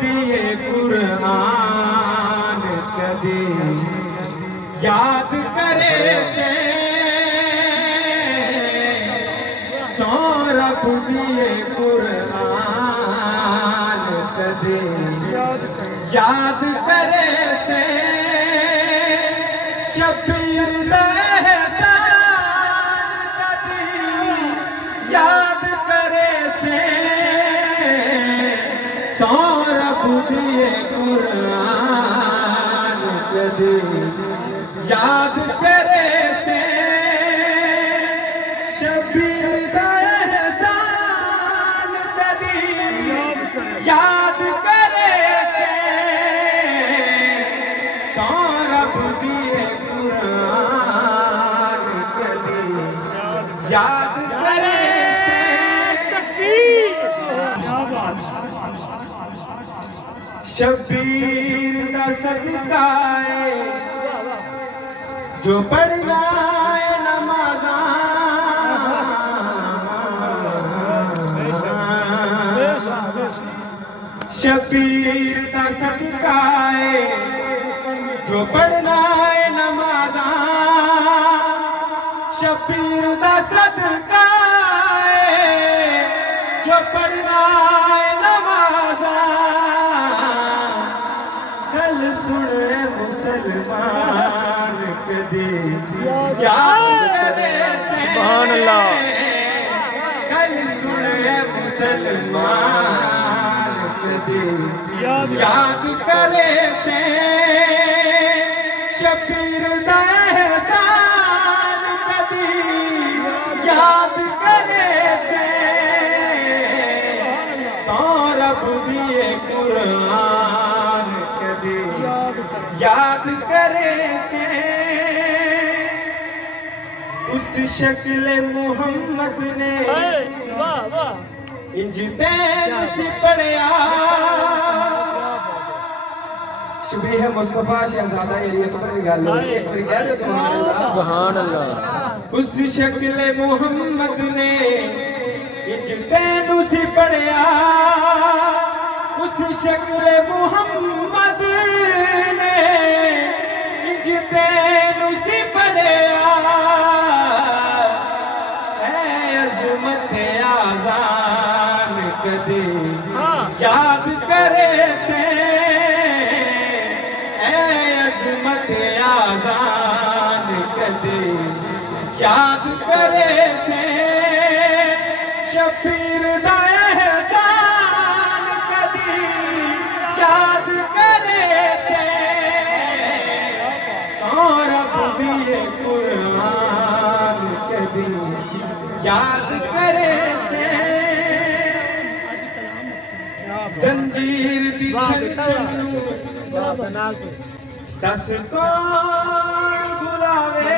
दिए कुरान कदे याद करे से सौरभ दिए कुरान कदे याद करे से शबीर याद करे से सौरभ दिए कुरान कदे याद करे से शबीर एहसान कदे याद करे से सौरभ दिए कुरान कदे याद करे शबीर का सदका है जो पढ़ना है नमाज़ शबीर का सदका है जो पढ़ना है नमाज़ शबीर का सदका है जो पढ़ना है नमाज़ कल सुने मुसलमान कदे याद करे सुभान अल्लाह कल सुने मुसलमान कदे याद करे से शबीर दा एहसान कदे याद करे से सौरभ दिए कुरान कदे याद करे से उस शक्ल मोहम्मद ने इंजते मुझे पढ़िया शुक्रिया है मुस्तफा शहजादा एरिया तो की गल एक बार कह दे सुभान अल्लाह उस शक्ल मोहम्मद ने इंजते मुझे पढ़िया उस शक्ल मोहम्मद ने इंजते मुझे पढ़िया अज़मत आज़ान कदे याद करे से अज़मत आज़ान कदे याद करे से शबीर दा एहसान कदे याद करे से सौरभ दिए कुरान कदे याद करे से जंजीर दी छन छनू दस कौन बुलावे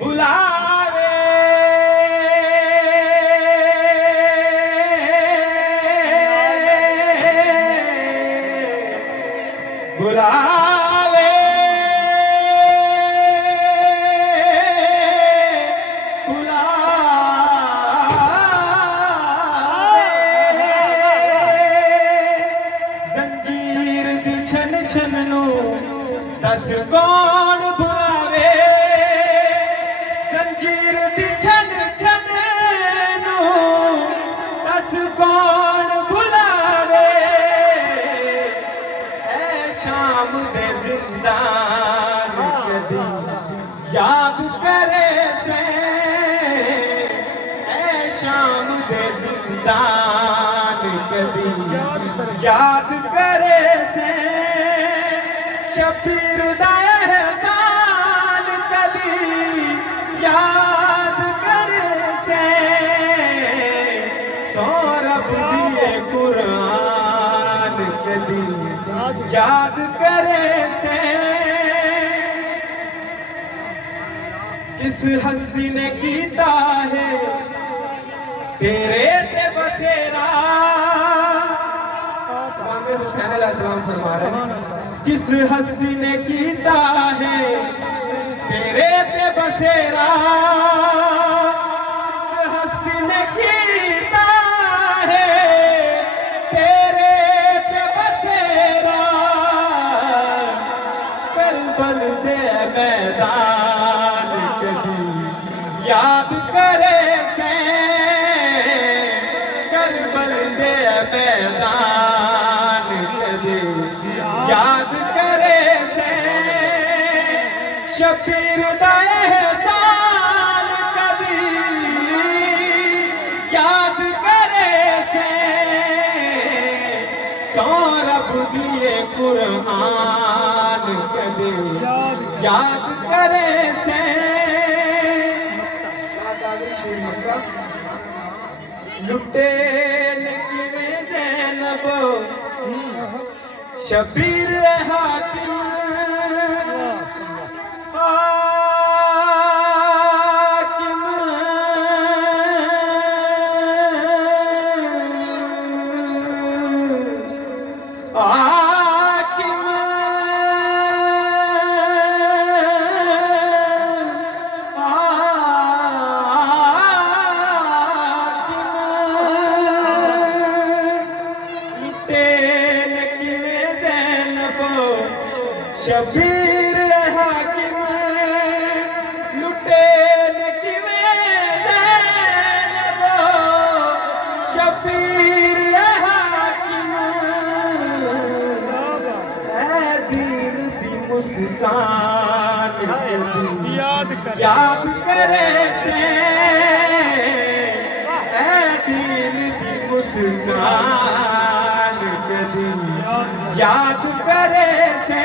बुलावे बुलावे जंजीर दी छन छनू दस कौन बुलावे जंजीर दी छन छनू दस कौन बुलावे शाम दे जिंदान कदी याद करे से शाम दे जिंदान कदी याद करे से शबीर दा एहसान कदी याद करे से सौरभ दिए कुरान कदी याद करे से किस हस्ती ने कीता है तेरे ते बसेरा हुसैन अलैहिस्सलाम फरमा रहे हैं किस हस्ती ने कीता है तेरे ते बसेरा मैदान कभी याद करे से करबल दे मैदान कभी याद करे से शबीर दा एहसान कभी याद करे से सौरभ दिए कुरान कभी याद करे से लुटे किवें ज़ैनब शबीर हाकिम हाकिम हाकिम शबीर हाकिम लुटे किवें ज़ैनब शबीर हाकिम ऐ दीन दी मुस्कान याद करे से ऐ दीन दी मुस्कान कदी याद करे से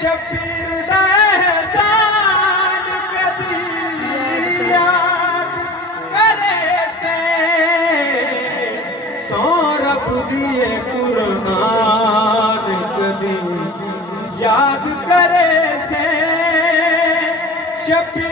शबीर दा एहसान कदी याद करे से सौरभ दिए कुरान कदी याद करे से शबीर